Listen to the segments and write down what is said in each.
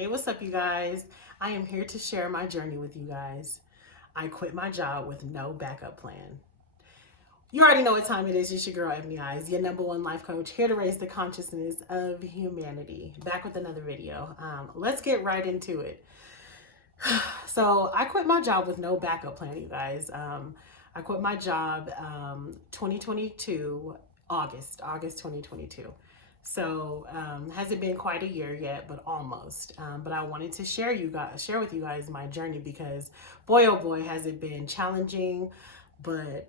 Hey, what's up, you guys? I am here to share my journey with you guys. I quit my job with no backup plan. You already know what time it is. It's your girl, Ebony Eyes, your number one life coach, here to raise the consciousness of humanity. Back with another video. Let's get right into it. So, I quit my job with no backup plan, you guys. I quit my job 2022, August 2022. So hasn't been quite a year yet, but almost. But I wanted to share with you guys my journey because boy oh boy has it been challenging, but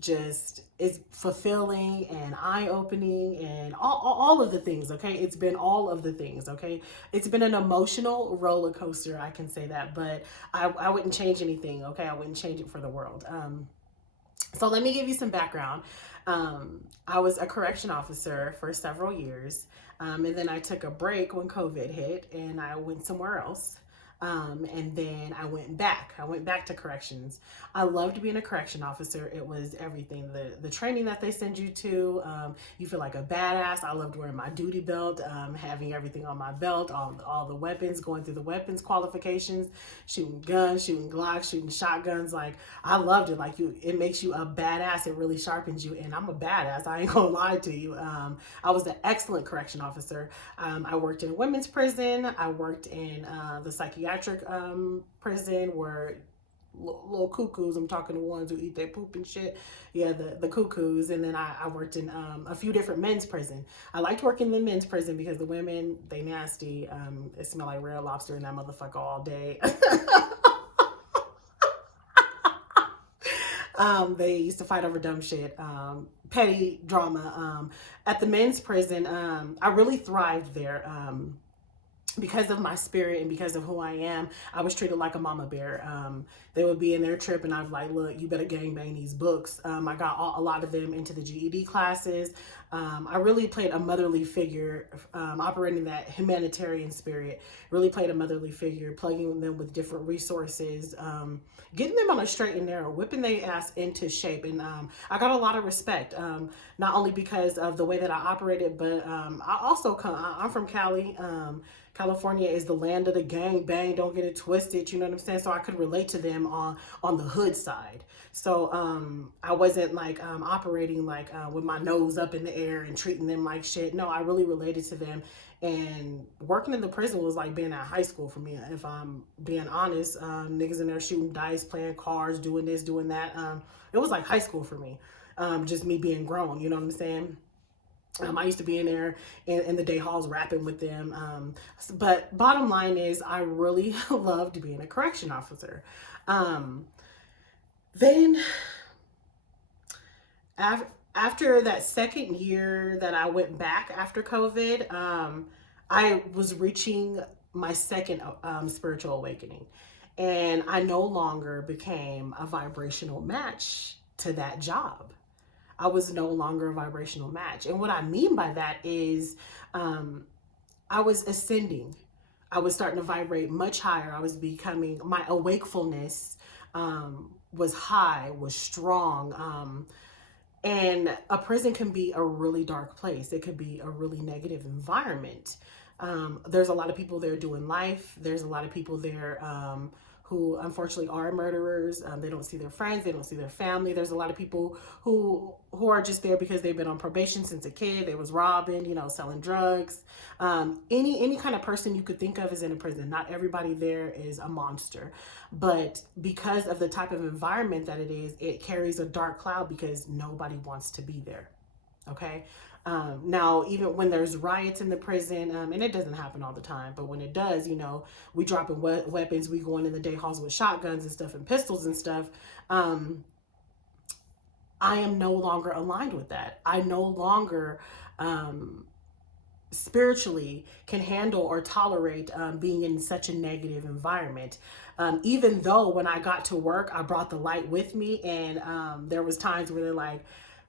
just it's fulfilling and eye-opening and all of the things. Okay, it's been all of the things. Okay, it's been an emotional roller coaster, I can say that, but I wouldn't change anything. Okay, I wouldn't change it for the world. So let me give you some background. I was a correction officer for several years, and then I took a break when COVID hit, and I went somewhere else. And then I went back. I went back to corrections. I loved being a correction officer. It was everything. The training that they send you to, you feel like a badass. I loved wearing my duty belt, having everything on my belt, all the weapons, going through the weapons qualifications, shooting guns, shooting Glocks, shooting shotguns. Like I loved it. Like it makes you a badass. It really sharpens you. And I'm a badass. I ain't gonna lie to you. I was an excellent correction officer. I worked in a women's prison. I worked in the psychiatric prison where little cuckoos, I'm talking to ones who eat their poop and shit. Yeah, the cuckoos. And then I worked in a few different men's prison. I liked working in the men's prison because the women, they nasty. It smell like red lobster in that motherfucker all day. They used to fight over dumb shit, petty drama. At the men's prison, I really thrived there. Because of my spirit and because of who I am, I was treated like a mama bear. They would be in their trip and I'd be like, look, you better gangbang these books. I got a lot of them into the GED classes. I really played a motherly figure, operating that humanitarian spirit, really played a motherly figure, plugging them with different resources, getting them on a straight and narrow, whipping their ass into shape. And I got a lot of respect, not only because of the way that I operated, but I also I'm from Cali. California is the land of the gang bang. Don't get it twisted. You know what I'm saying? So I could relate to them on the hood side. So I wasn't like operating like with my nose up in the air and treating them like shit. No, I really related to them. And working in the prison was like being at high school for me. If I'm being honest, niggas in there shooting dice, playing cards, doing this, doing that. It was like high school for me. Just me being grown. You know what I'm saying? I used to be in there in the day halls rapping with them. But bottom line is, I really loved being a correction officer. Then, after that second year that I went back after COVID, I was reaching my second spiritual awakening. And I no longer became a vibrational match to that job. I was no longer a vibrational match. And what I mean by that is I was ascending. I was starting to vibrate much higher. I was becoming, my awakefulness was high, was strong. And a prison can be a really dark place. It could be a really negative environment. There's a lot of people there doing life. There's a lot of people there who unfortunately are murderers. They don't see their friends. They don't see their family. There's a lot of people who are just there because they've been on probation since a kid. They was robbing, selling drugs. Any kind of person you could think of is in a prison. Not everybody there is a monster. But because of the type of environment that it is, it carries a dark cloud because nobody wants to be there. Okay. Now, even when there's riots in the prison, and it doesn't happen all the time, but when it does, we dropping weapons, we going in the day halls with shotguns and stuff and pistols and stuff. I am no longer aligned with that. I no longer spiritually can handle or tolerate being in such a negative environment. Even though when I got to work, I brought the light with me, and there was times where they're like,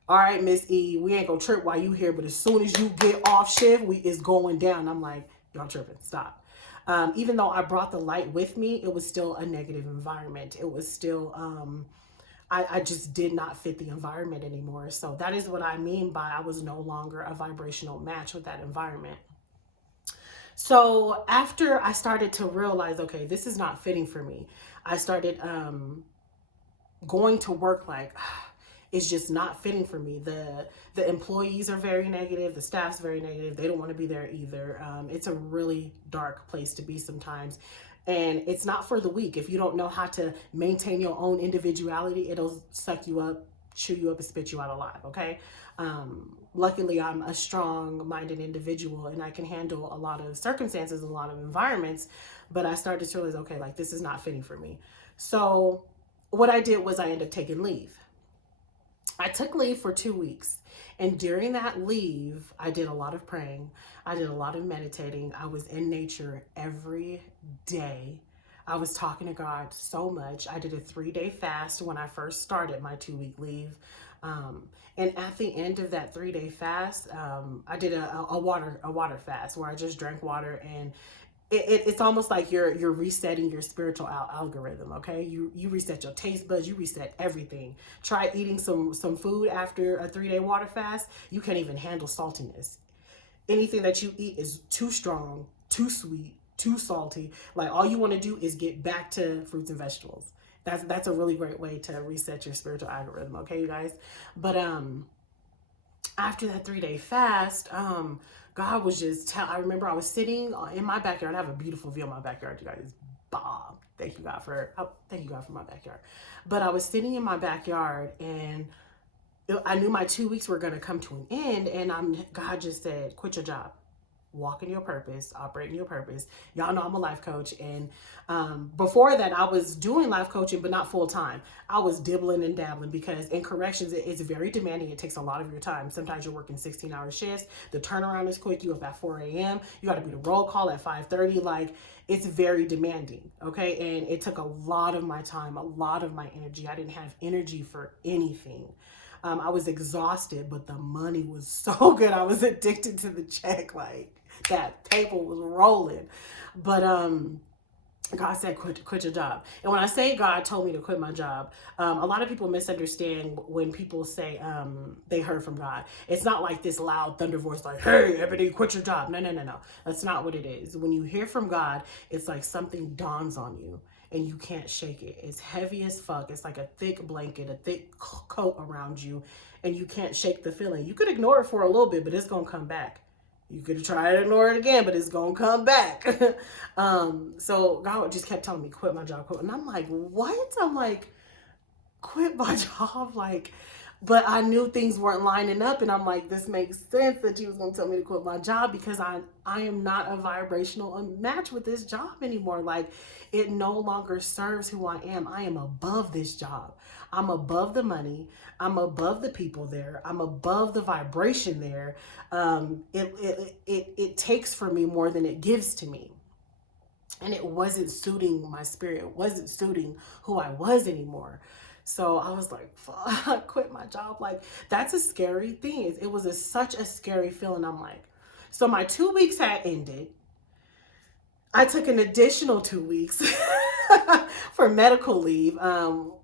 all right, Miss E, we ain't gonna trip while you here, but as soon as you get off shift, it's going down. I'm like, y'all tripping, stop. Even though I brought the light with me, it was still a negative environment. It was still, I just did not fit the environment anymore. So that is what I mean by I was no longer a vibrational match with that environment. So after I started to realize, okay, this is not fitting for me, I started going to work like it's just not fitting for me. The employees are very negative, the staff's very negative, they don't want to be there either. It's a really dark place to be sometimes, and it's not for the weak. If you don't know how to maintain your own individuality, it'll suck you up, chew you up, and spit you out alive. Okay. Luckily I'm a strong minded individual and I can handle a lot of circumstances, a lot of environments, but I started to realize, okay, like this is not fitting for me. So what I did was I ended up taking leave. I took leave for 2 weeks. And during that leave, I did a lot of praying. I did a lot of meditating. I was in nature every day. I was talking to God so much. I did a 3-day fast when I first started my 2-week leave. And at the end of that 3-day fast, I did a water fast where I just drank water, and it's almost like you're resetting your spiritual algorithm. Okay, you reset your taste buds, you reset everything. Try eating some food after a 3-day water fast. You can't even handle saltiness. Anything that you eat is too strong, too sweet, too salty. Like all you want to do is get back to fruits and vegetables. That's a really great way to reset your spiritual algorithm. Okay, you guys. But after that 3-day fast, God was just I remember I was sitting in my backyard. I have a beautiful view of my backyard, you guys. Bob. Thank you God for my backyard. But I was sitting in my backyard, and I knew my 2 weeks were going to come to an end, and God just said, quit your job. Walk in your purpose, operate in your purpose. Y'all know I'm a life coach. And before that, I was doing life coaching, but not full time. I was dibbling and dabbling because in corrections, it's very demanding. It takes a lot of your time. Sometimes you're working 16-hour shifts. The turnaround is quick. You up at 4 a.m. You got to be the roll call at 5:30. Like, it's very demanding. Okay. And it took a lot of my time, a lot of my energy. I didn't have energy for anything. I was exhausted, but the money was so good. I was addicted to the check. Like, that paper was rolling. But God said, quit your job. And when I say God told me to quit my job, a lot of people misunderstand when people say they heard from God. It's not like this loud thunder voice like, hey, Ebony, quit your job. No. That's not what it is. When you hear from God, it's like something dawns on you and you can't shake it. It's heavy as fuck. It's like a thick blanket, a thick coat around you, and you can't shake the feeling. You could ignore it for a little bit, but it's going to come back. You could try to ignore it again, but it's going to come back. So God just kept telling me, quit my job, quit. And I'm like, what? I'm like, quit my job? Like, but I knew things weren't lining up, and I'm like, this makes sense that you was going to tell me to quit my job because I am not a vibrational match with this job anymore. Like, it no longer serves who I am. I am above this job. I'm above the money. I'm above the people there. I'm above the vibration there. It takes from me more than it gives to me. And it wasn't suiting my spirit. It wasn't suiting who I was anymore. So I was like, fuck, I quit my job. Like, that's a scary thing. It was such a scary feeling. I'm like, so my 2 weeks had ended. I took an additional 2 weeks for medical leave.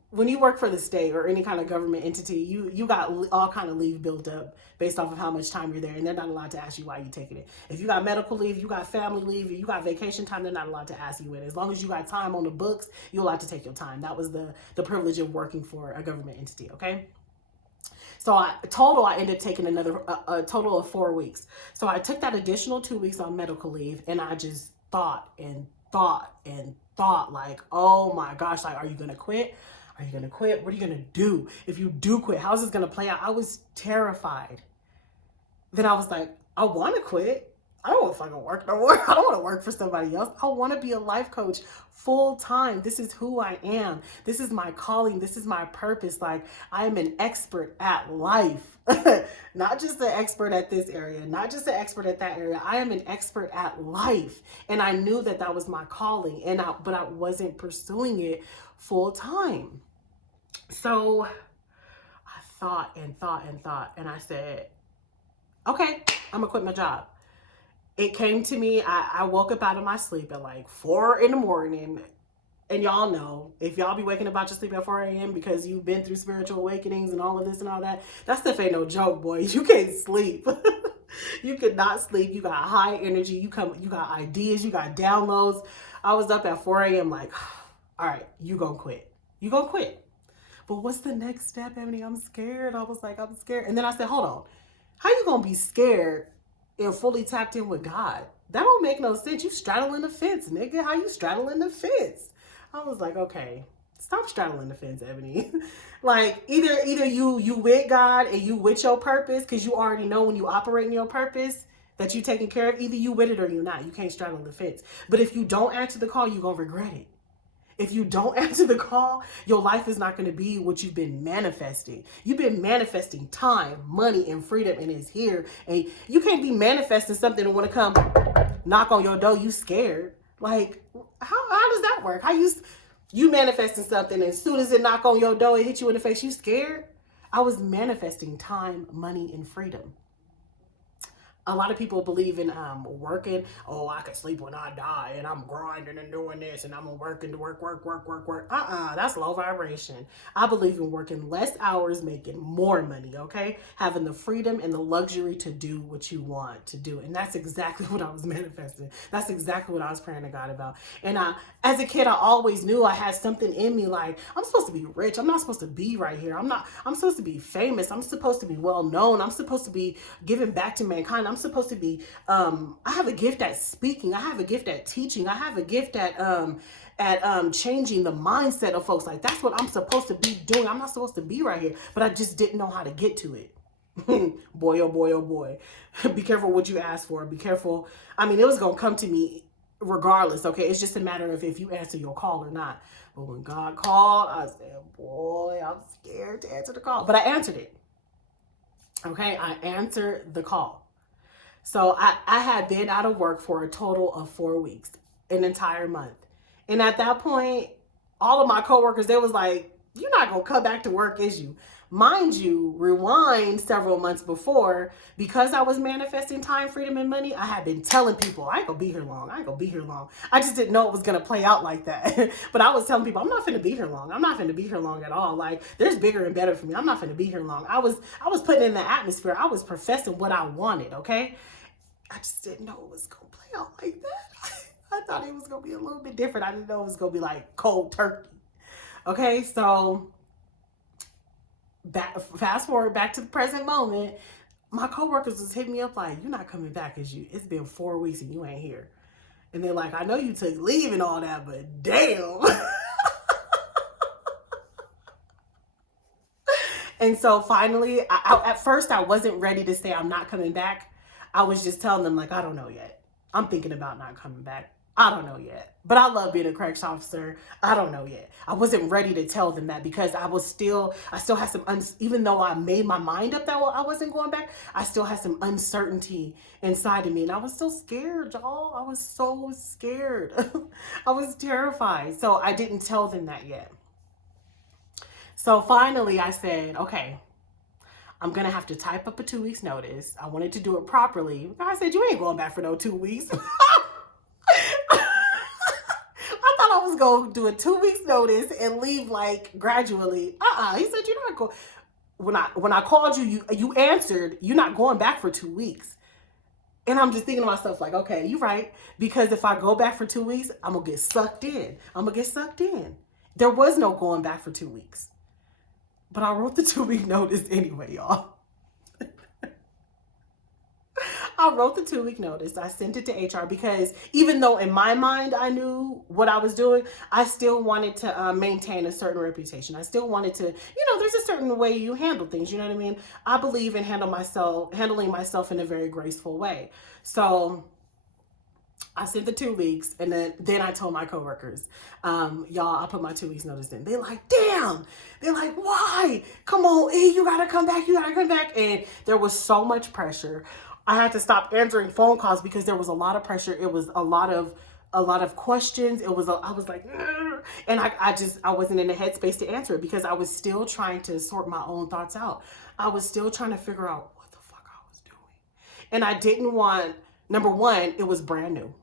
When you work for the state or any kind of government entity, you got all kind of leave built up based off of how much time you're there, and they're not allowed to ask you why you're taking it. If you got medical leave, you got family leave, you got vacation time, they're not allowed to ask you it. As long as you got time on the books, you're allowed to take your time. That was the privilege of working for a government entity, okay? So I ended up taking a total of 4 weeks. So I took that additional 2 weeks on medical leave, and I just thought like, oh my gosh, like, are you going to quit? Are you going to quit? What are you going to do? If you do quit, how's this going to play out? I was terrified. Then I was like, I want to quit. I don't want to fucking work no more. I don't want to work for somebody else. I want to be a life coach full time. This is who I am. This is my calling. This is my purpose. Like, I am an expert at life. Not just an expert at this area, not just an expert at that area. I am an expert at life. And I knew that was my calling, but I wasn't pursuing it full time. So I thought, and I said, okay, I'm gonna quit my job. It came to me, I woke up out of my sleep at like 4 a.m. And y'all know, if y'all be waking up out your sleep at 4 a.m. because you've been through spiritual awakenings and all of this and all that, that stuff ain't no joke, boy. You can't sleep. You could not sleep. You got high energy. You got ideas. You got downloads. I was up at 4 a.m. like, all right, you gonna quit. You gonna quit. But what's the next step, Ebony? I'm scared. I was like, I'm scared. And then I said, hold on. How you gonna be scared and fully tapped in with God? That don't make no sense. You straddling the fence, nigga. How you straddling the fence? I was like, okay, stop straddling the fence, Ebony. Like either you with God and you with your purpose, because you already know when you operate in your purpose that you taking care of. Either you with it or you not. You can't straddle the fence. But if you don't answer the call, you gonna regret it. If you don't answer the call, your life is not going to be what you've been manifesting. You've been manifesting time, money, and freedom, and it's here. And you can't be manifesting something and want to come knock on your door. You scared. Like, how does that work? How you manifesting something, and as soon as it knock on your door, it hit you in the face, you scared? I was manifesting time, money, and freedom. A lot of people believe in working. Oh, I can sleep when I die, and I'm grinding and doing this, and I'm working to work. That's low vibration. I believe in working less hours, making more money, okay? Having the freedom and the luxury to do what you want to do. And that's exactly what I was manifesting. That's exactly what I was praying to God about. And as a kid, I always knew I had something in me like, I'm supposed to be rich. I'm not supposed to be right here. I'm supposed to be famous. I'm supposed to be well known. I'm supposed to be giving back to mankind. I'm supposed to be, I have a gift at speaking. I have a gift at teaching. I have a gift at changing the mindset of folks. Like, that's what I'm supposed to be doing. I'm not supposed to be right here, but I just didn't know how to get to it. Boy, oh boy, oh boy. Be careful what you ask for. Be careful. I mean, it was going to come to me regardless. Okay. It's just a matter of if you answer your call or not. But when God called, I said, boy, I'm scared to answer the call, but I answered it. Okay. I answered the call. So I had been out of work for a total of 4 weeks, an entire month. And at that point, all of my coworkers, they was like, you're not going to come back to work, is you? Mind you, rewind several months before, because I was manifesting time, freedom, and money, I had been telling people, I ain't going to be here long. I ain't going to be here long. I just didn't know it was going to play out like that. But I was telling people, I'm not going to be here long. I'm not going to be here long at all. Like, there's bigger and better for me. I'm not going to be here long. I was putting in the atmosphere. I was professing what I wanted, okay? I just didn't know it was going to play out like that. I thought it was going to be a little bit different. I didn't know it was going to be like cold turkey. Okay, so fast forward back to the present moment, my coworkers was hitting me up like, you're not coming back, is you? It's been 4 weeks and you ain't here. And they're like, I know you took leave and all that, but damn. And so finally, at first I wasn't ready to say I'm not coming back. I was just telling them, like, I don't know yet. I'm thinking about not coming back. I don't know yet. But I love being a corrections officer. I don't know yet. I wasn't ready to tell them that because I still had some, even though I made my mind up that I wasn't going back, I still had some uncertainty inside of me. And I was still scared, y'all. I was so scared. I was terrified. So I didn't tell them that yet. So finally I said, okay, I'm going to have to type up a 2 weeks notice. I wanted to do it properly. I said, you ain't going back for no 2 weeks. I thought I was going to do a 2 weeks notice and leave like gradually. He said, you're not going. When I called you, you answered, you're not going back for 2 weeks. And I'm just thinking to myself like, okay, you're right. Because if I go back for 2 weeks, I'm going to get sucked in. There was no going back for 2 weeks. But I wrote the 2 week notice anyway, y'all. I wrote the 2 week notice. I sent it to HR because even though in my mind I knew what I was doing, I still wanted to maintain a certain reputation. I still wanted to, there's a certain way you handle things. You know what I mean? I believe in handling myself in a very graceful way. So I sent the 2 weeks, and then I told my coworkers, y'all, I put my 2 weeks notice in. They're like, damn. They're like, why? Come on, E, you gotta come back. And there was so much pressure. I had to stop answering phone calls because there was a lot of pressure. It was a lot of questions. I was like, and I wasn't in the headspace to answer it because I was still trying to sort my own thoughts out. I was still trying to figure out what the fuck I was doing. And I didn't want, number one, it was brand new.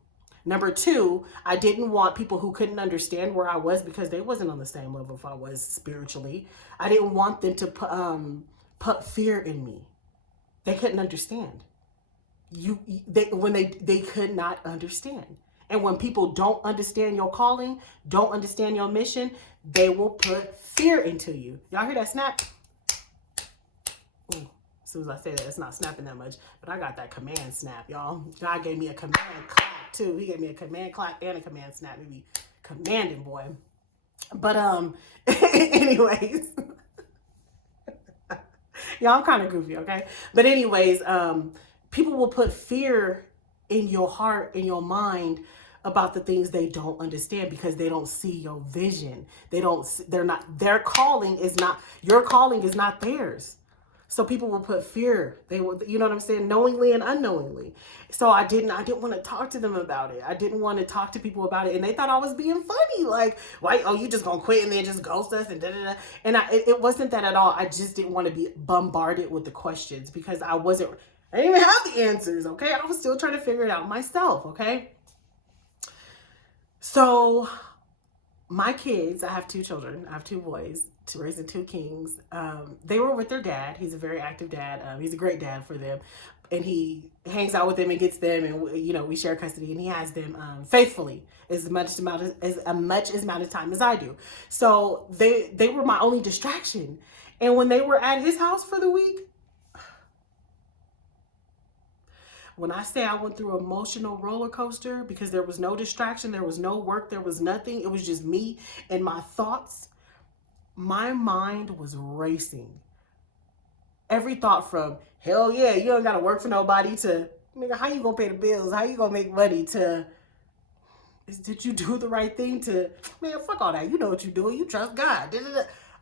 Number two, I didn't want people who couldn't understand where I was because they wasn't on the same level if I was spiritually. I didn't want them to put fear in me. They couldn't understand. They could not understand. And when people don't understand your calling, don't understand your mission, they will put fear into you. Y'all hear that snap? Ooh, as soon as I say that, it's not snapping that much, but I got that command snap, y'all. God gave me a command clap too. He gave me a command clap and a command snap. Maybe commanding, boy. But anyways, yeah, I'm kind of goofy, okay? But anyways, people will put fear in your heart, in your mind, about the things they don't understand because they don't see your vision. They're not, their calling is not, your calling is not theirs. So people will put fear. They will, you know what I'm saying, knowingly and unknowingly. So I didn't want to talk to them about it. I didn't want to talk to people about it, and they thought I was being funny. Like, why? Oh, you just gonna quit and then just ghost us and da da da. And it wasn't that at all. I just didn't want to be bombarded with the questions because I didn't even have the answers. Okay, I was still trying to figure it out myself. Okay, so my kids, I have two children. I have two boys, raising two kings. They were with their dad. He's a very active dad. He's a great dad for them. And he hangs out with them and gets them, and we share custody, and he has them faithfully as much amount of time as I do. So they were my only distraction. And when they were at his house for the week, when I say I went through an emotional roller coaster because there was no distraction, there was no work, there was nothing. It was just me and my thoughts. My mind was racing. Every thought from, hell yeah, you don't got to work for nobody, to, nigga, how you going to pay the bills? How you going to make money? To, did you do the right thing? To, man, fuck all that. You know what you're doing. You trust God.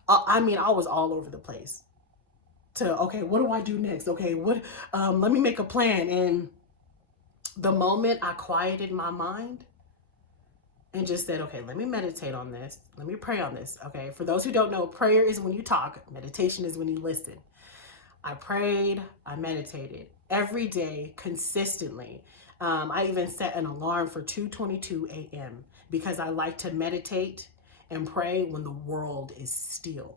I mean, I was all over the place. To, okay, what do I do next? Okay, let me make a plan. And the moment I quieted my mind and just said, okay, let me meditate on this. Let me pray on this. Okay, for those who don't know, prayer is when you talk. Meditation is when you listen. I prayed, I meditated every day consistently. I even set an alarm for 2:22 a.m. because I like to meditate and pray when the world is still.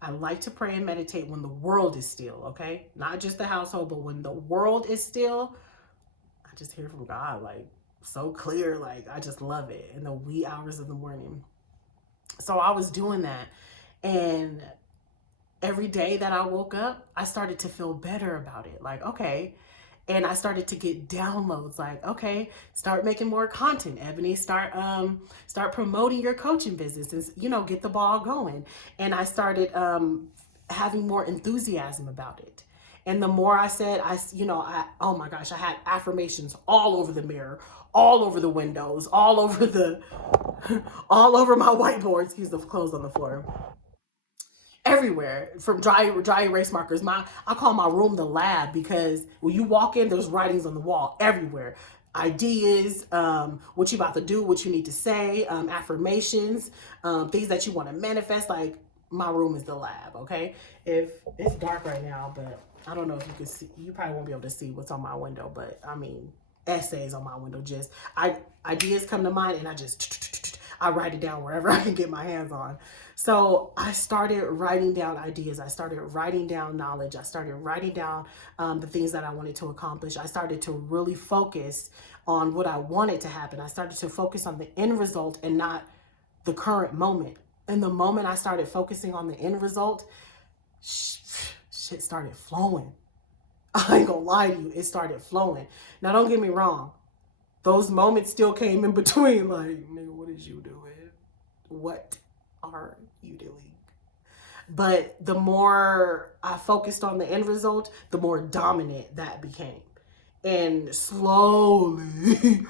I like to pray and meditate when the world is still, okay? Not just the household, but when the world is still, I just hear from God, like, so clear. Like, I just love it in the wee hours of the morning. So I was doing that. And every day that I woke up, I started to feel better about it. Like, okay. And I started to get downloads like, okay, start making more content, Ebony. Start promoting your coaching business and, get the ball going. And I started having more enthusiasm about it. And the more I said, oh my gosh, I had affirmations all over the mirror, all over the windows, all over my whiteboard, excuse the clothes on the floor. Everywhere, from dry erase markers. I call my room the lab because when you walk in, there's writings on the wall everywhere. Ideas, what you about to do, what you need to say, affirmations, things that you want to manifest. Like, my room is the lab, okay? If it's dark right now, but I don't know if you can see, you probably won't be able to see what's on my window, but I mean, essays on my window. Just ideas come to mind, and I write it down wherever I can get my hands on. So I started writing down ideas. I started writing down knowledge. I started writing down the things that I wanted to accomplish. I started to really focus on what I wanted to happen. I started to focus on the end result and not the current moment. And the moment I started focusing on the end result, shit started flowing. I ain't gonna lie to you, it started flowing. Now, don't get me wrong. Those moments still came in between, like, nigga, what is you doing? What are you doing? But the more I focused on the end result, the more dominant that became. And slowly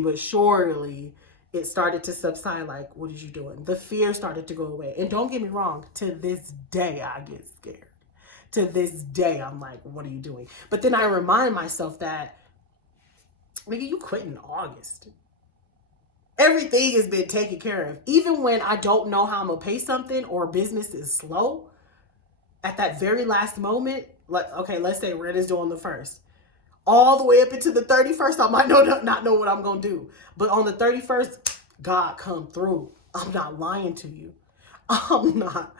but surely, it started to subside. Like, what is you doing? The fear started to go away. And don't get me wrong, to this day, I get scared. To this day, I'm like, what are you doing? But then I remind myself that, nigga, you quit in August. Everything has been taken care of. Even when I don't know how I'm going to pay something or business is slow, at that very last moment, let's say rent is due on the 1st. All the way up into the 31st, I might not know what I'm going to do. But on the 31st, God come through. I'm not lying to you. I'm not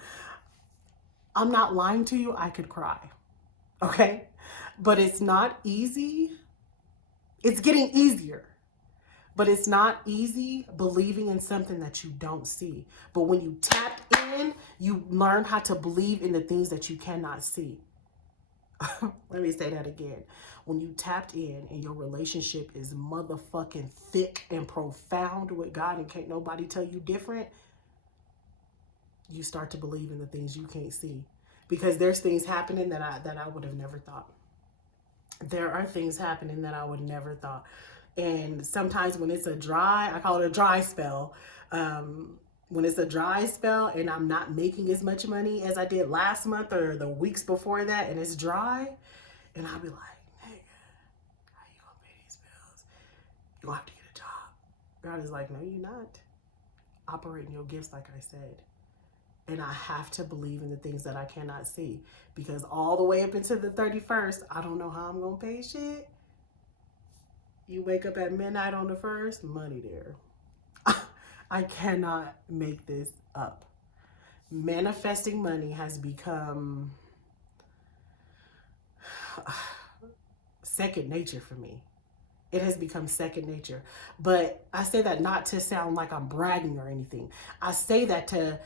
lying to you. I could cry. Okay? But it's not easy. It's getting easier. But it's not easy believing in something that you don't see. But when you tap in, you learn how to believe in the things that you cannot see. Let me say that again. When you tapped in and your relationship is motherfucking thick and profound with God and can't nobody tell you different, you start to believe in the things you can't see. Because there's things happening that I would have never thought. There are things happening that I would never thought. And sometimes when it's a dry, I call it a dry spell. When it's a dry spell and I'm not making as much money as I did last month or the weeks before that, and it's dry, and I'll be like, hey, how you gonna pay these bills? You gonna have to get a job. God is like, no, you're not. Operating your gifts, like I said. And I have to believe in the things that I cannot see. Because all the way up until the 31st, I don't know how I'm gonna pay shit. You wake up at midnight on the 1st, money there. I cannot make this up. Manifesting money has become second nature for me. It has become second nature. But I say that not to sound like I'm bragging or anything. I say that to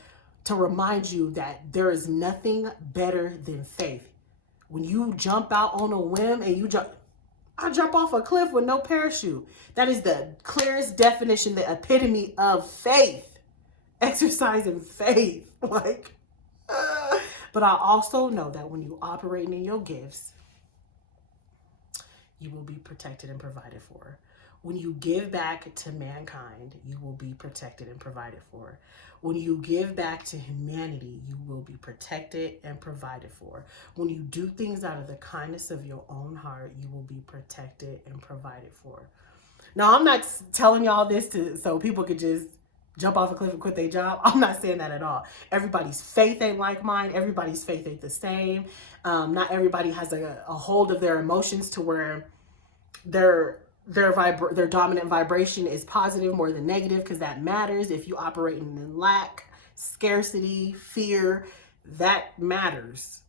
remind you that there is nothing better than faith. When you jump out on a whim and I jump off a cliff with no parachute. That is the clearest definition, the epitome of faith. Exercising faith. But I also know that when you operate in your gifts, you will be protected and provided for. When you give back to mankind, you will be protected and provided for. When you give back to humanity, you will be protected and provided for. When you do things out of the kindness of your own heart, you will be protected and provided for. Now, I'm not telling y'all this so people could just jump off a cliff and quit their job. I'm not saying that at all. Everybody's faith ain't like mine. Everybody's faith ain't the same. Not everybody has a hold of their emotions to where their dominant vibration is positive more than negative, because that matters. If you operate in lack, scarcity, fear, that matters.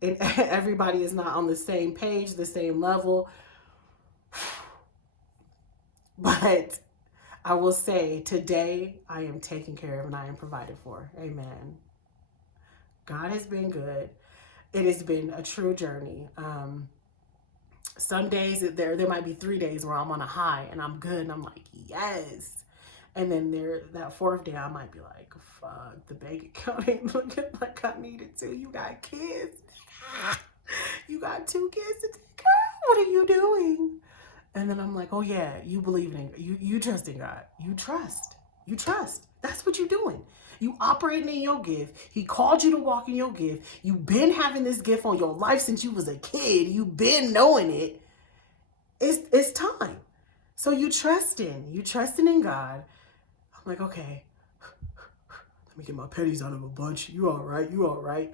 And everybody is not on the same page, the same level. But I will say today I am taken care of and I am provided for. Amen. God has been good. It has been a true journey. Some days there might be 3 days where I'm on a high and I'm good and I'm like, yes. And then that fourth day I might be like, fuck, the bank account ain't looking like I need it to. You got kids. You got 2 kids to take care of. What are you doing? And then I'm like, oh yeah, you believe in you trust in God. You trust. That's what you're doing. You operating in your gift. He called you to walk in your gift. You've been having this gift on your life since you was a kid. You've been knowing it. It's time. So you trusting in God. I'm like, okay, let me get my petties out of a bunch. You all right.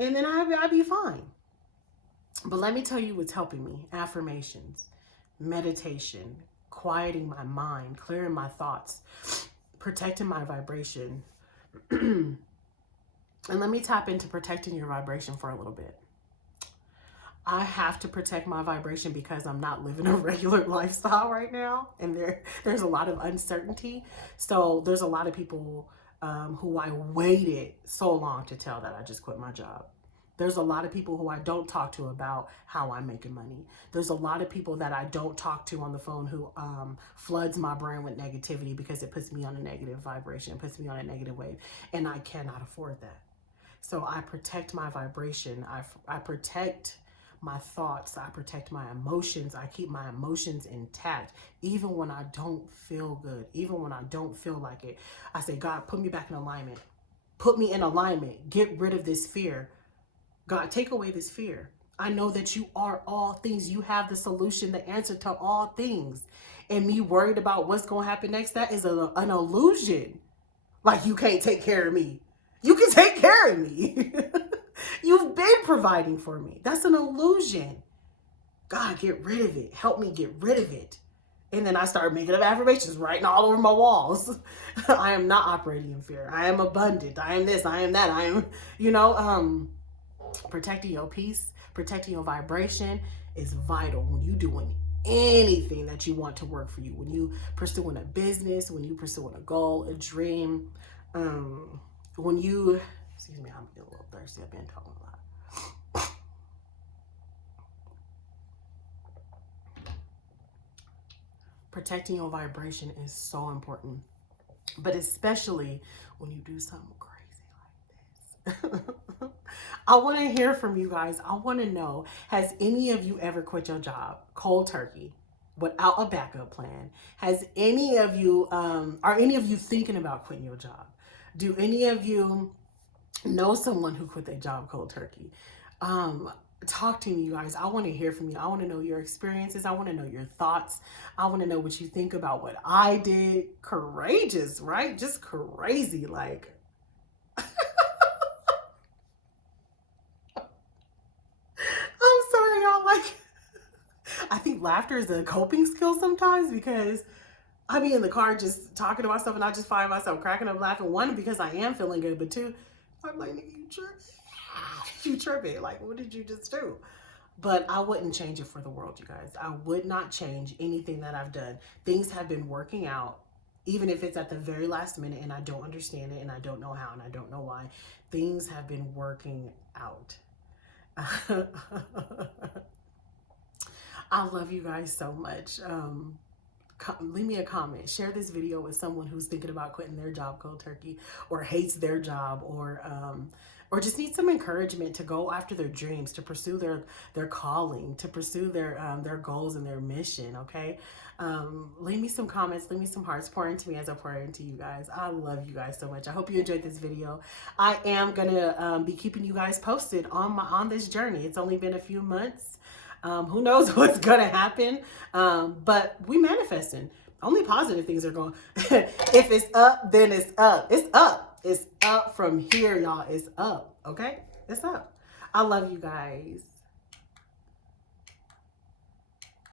And then I'll be fine. But let me tell you what's helping me. Affirmations, meditation, quieting my mind, clearing my thoughts, protecting my vibration. And let me tap into protecting your vibration for a little bit. I have to protect my vibration because I'm not living a regular lifestyle right now. And there's a lot of uncertainty. So there's a lot of people who I waited so long to tell that I just quit my job. There's a lot of people who I don't talk to about how I'm making money. There's a lot of people that I don't talk to on the phone who floods my brain with negativity because it puts me on a negative vibration, puts me on a negative wave, and I cannot afford that. So I protect my vibration. I protect my thoughts. I protect my emotions. I keep my emotions intact. Even when I don't feel good, even when I don't feel like it, I say, God, put me back in alignment. Put me in alignment. Get rid of this fear. God, take away this fear. I know that you are all things. You have the solution, the answer to all things. And me worried about what's going to happen next, that is an illusion. Like you can't take care of me. You can take care of me. You've been providing for me. That's an illusion. God, get rid of it. Help me get rid of it. And then I started making up affirmations, writing all over my walls. I am not operating in fear. I am abundant. I am this. I am that. I am, protecting your peace, Protecting your vibration is vital when you're doing anything that you want to work for you. When you pursuing a business, when you pursuing a goal, a dream, when you, excuse me, I'm getting a little thirsty. I've been talking a lot. Protecting your vibration is so important, but especially when you do something crazy like this. I want to hear from you guys. I want to know, has any of you ever quit your job cold turkey without a backup plan? Has any of you, are any of you thinking about quitting your job? Do any of you know someone who quit their job cold turkey? Talk to me, you guys. I want to hear from you. I want to know your experiences. I want to know your thoughts. I want to know what you think about what I did. Courageous, right? Just crazy. Like, I'm sorry, y'all. Like, I think laughter is a coping skill sometimes, because I be in the car just talking to myself and I just find myself cracking up laughing. One, because I am feeling good, but two, I'm like, nigga, you tripping. You tripping. Like, what did you just do? But I wouldn't change it for the world, you guys. I would not change anything that I've done. Things have been working out, even if it's at the very last minute and I don't understand it and I don't know how and I don't know why. Things have been working out. I love you guys so much. Leave me a comment. Share this video with someone who's thinking about quitting their job cold turkey, or hates their job, or just needs some encouragement to go after their dreams, to pursue their calling, to pursue their goals and their mission. Okay, leave me some comments, leave me some hearts, pour into me as I pour into you guys. I love you guys so much. I hope you enjoyed this video. I am gonna be keeping you guys posted on this journey. It's only been a few months. Who knows what's gonna happen? But we manifesting. Only positive things are going. If it's up, then it's up. It's up. It's up from here, y'all. It's up. Okay? It's up. I love you guys.